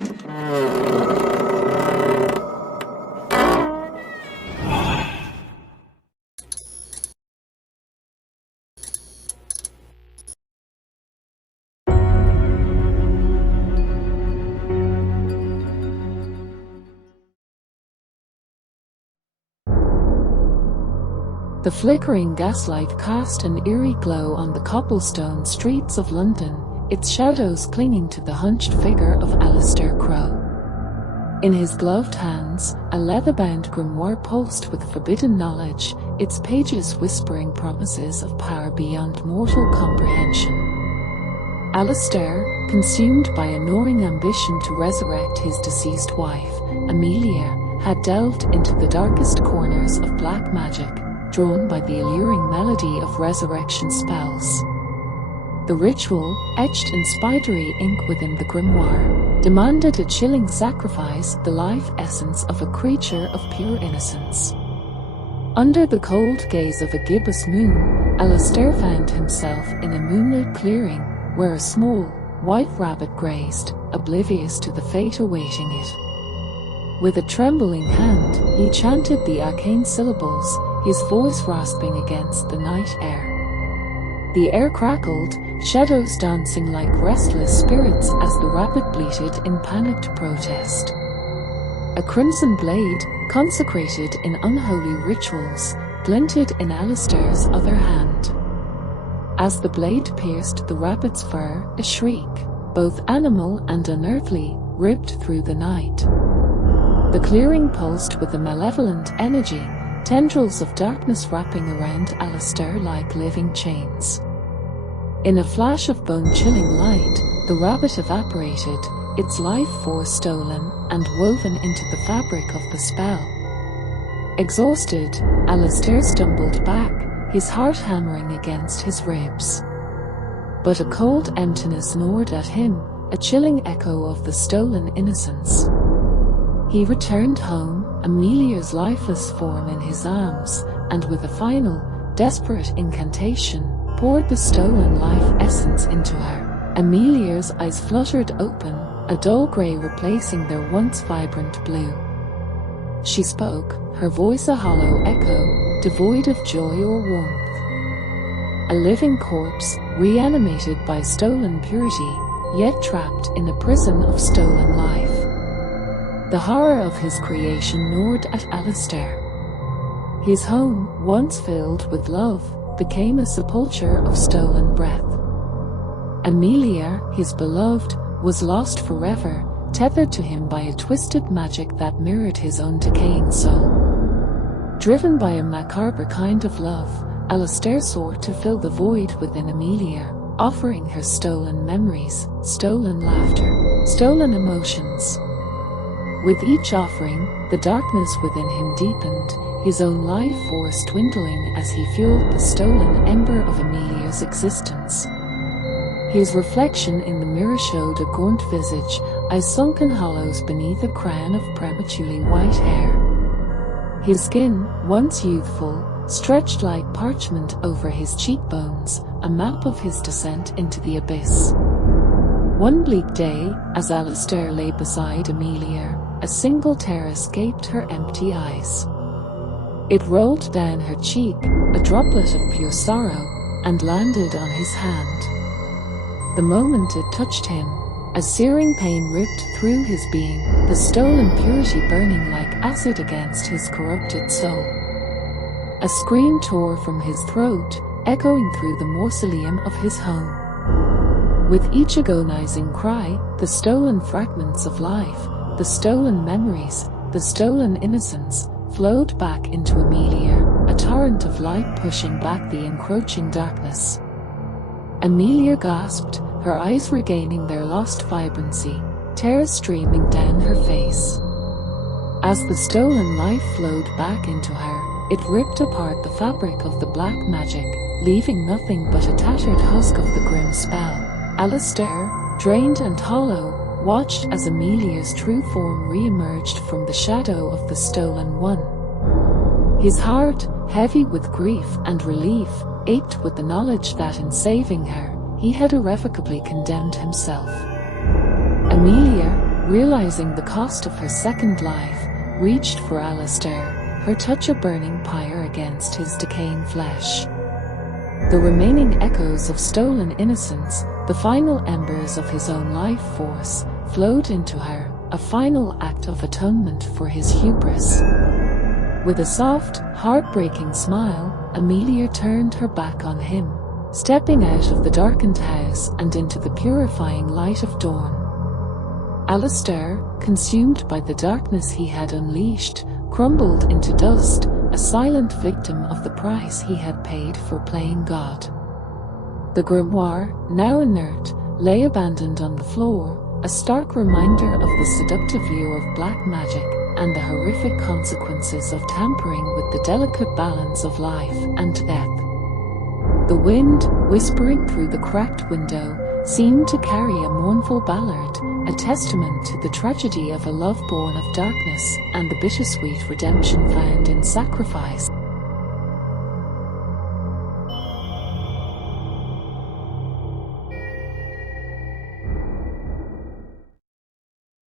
The flickering gaslight cast an eerie glow on the cobblestone streets of London, its shadows clinging to the hunched figure of Alistair Crowe. In his gloved hands, a leather-bound grimoire pulsed with forbidden knowledge, its pages whispering promises of power beyond mortal comprehension. Alistair, consumed by a gnawing ambition to resurrect his deceased wife, Amelia, had delved into the darkest corners of black magic, drawn by the alluring melody of resurrection spells. The ritual, etched in spidery ink within the grimoire, demanded a chilling sacrifice, the life essence of a creature of pure innocence. Under the cold gaze of a gibbous moon, Alistair found himself in a moonlit clearing, where a small, white rabbit grazed, oblivious to the fate awaiting it. With a trembling hand, he chanted the arcane syllables, his voice rasping against the night air. The air crackled, shadows dancing like restless spirits as the rabbit bleated in panicked protest. A crimson blade, consecrated in unholy rituals, glinted in Alistair's other hand. As the blade pierced the rabbit's fur, a shriek, both animal and unearthly, ripped through the night. The clearing pulsed with a malevolent energy, tendrils of darkness wrapping around Alistair like living chains. In a flash of bone-chilling light, the rabbit evaporated, its life force stolen and woven into the fabric of the spell. Exhausted, Alistair stumbled back, his heart hammering against his ribs. But a cold emptiness gnawed at him, a chilling echo of the stolen innocence. He returned home, Amelia's lifeless form in his arms, and with a final, desperate incantation, poured the stolen life essence into her. Amelia's eyes fluttered open, a dull grey replacing their once vibrant blue. She spoke, her voice a hollow echo, devoid of joy or warmth. A living corpse, reanimated by stolen purity, yet trapped in a prison of stolen life. The horror of his creation gnawed at Alistair. His home, once filled with love, became a sepulchre of stolen breath. Amelia, his beloved, was lost forever, tethered to him by a twisted magic that mirrored his own decaying soul. Driven by a macabre kind of love, Alistair sought to fill the void within Amelia, offering her stolen memories, stolen laughter, stolen emotions. With each offering, the darkness within him deepened, his own life force dwindling as he fueled the stolen ember of Amelia's existence. His reflection in the mirror showed a gaunt visage, eyes sunken hollows beneath a crown of prematurely white hair. His skin, once youthful, stretched like parchment over his cheekbones, a map of his descent into the abyss. One bleak day, as Alistair lay beside Amelia, a single tear escaped her empty eyes. It rolled down her cheek, a droplet of pure sorrow, and landed on his hand. The moment it touched him, a searing pain ripped through his being, the stolen purity burning like acid against his corrupted soul. A scream tore from his throat, echoing through the mausoleum of his home. With each agonizing cry, the stolen fragments of life, the stolen memories, the stolen innocence, flowed back into Amelia, a torrent of light pushing back the encroaching darkness. Amelia gasped, her eyes regaining their lost vibrancy, tears streaming down her face. As the stolen life flowed back into her, it ripped apart the fabric of the black magic, leaving nothing but a tattered husk of the grim spell. Alistair, drained and hollow, watched as Amelia's true form re-emerged from the shadow of the stolen one. His heart, heavy with grief and relief, ached with the knowledge that in saving her, he had irrevocably condemned himself. Amelia, realizing the cost of her second life, reached for Alistair, her touch a burning pyre against his decaying flesh. The remaining echoes of stolen innocence, the final embers of his own life force, flowed into her, a final act of atonement for his hubris. With a soft, heartbreaking smile, Amelia turned her back on him, stepping out of the darkened house and into the purifying light of dawn. Alistair, consumed by the darkness he had unleashed, crumbled into dust, a silent victim of the price he had paid for playing God. The grimoire, now inert, lay abandoned on the floor, a stark reminder of the seductive lure of black magic and the horrific consequences of tampering with the delicate balance of life and death. The wind, whispering through the cracked window, seemed to carry a mournful ballad, a testament to the tragedy of a love born of darkness and the bittersweet redemption found in sacrifice.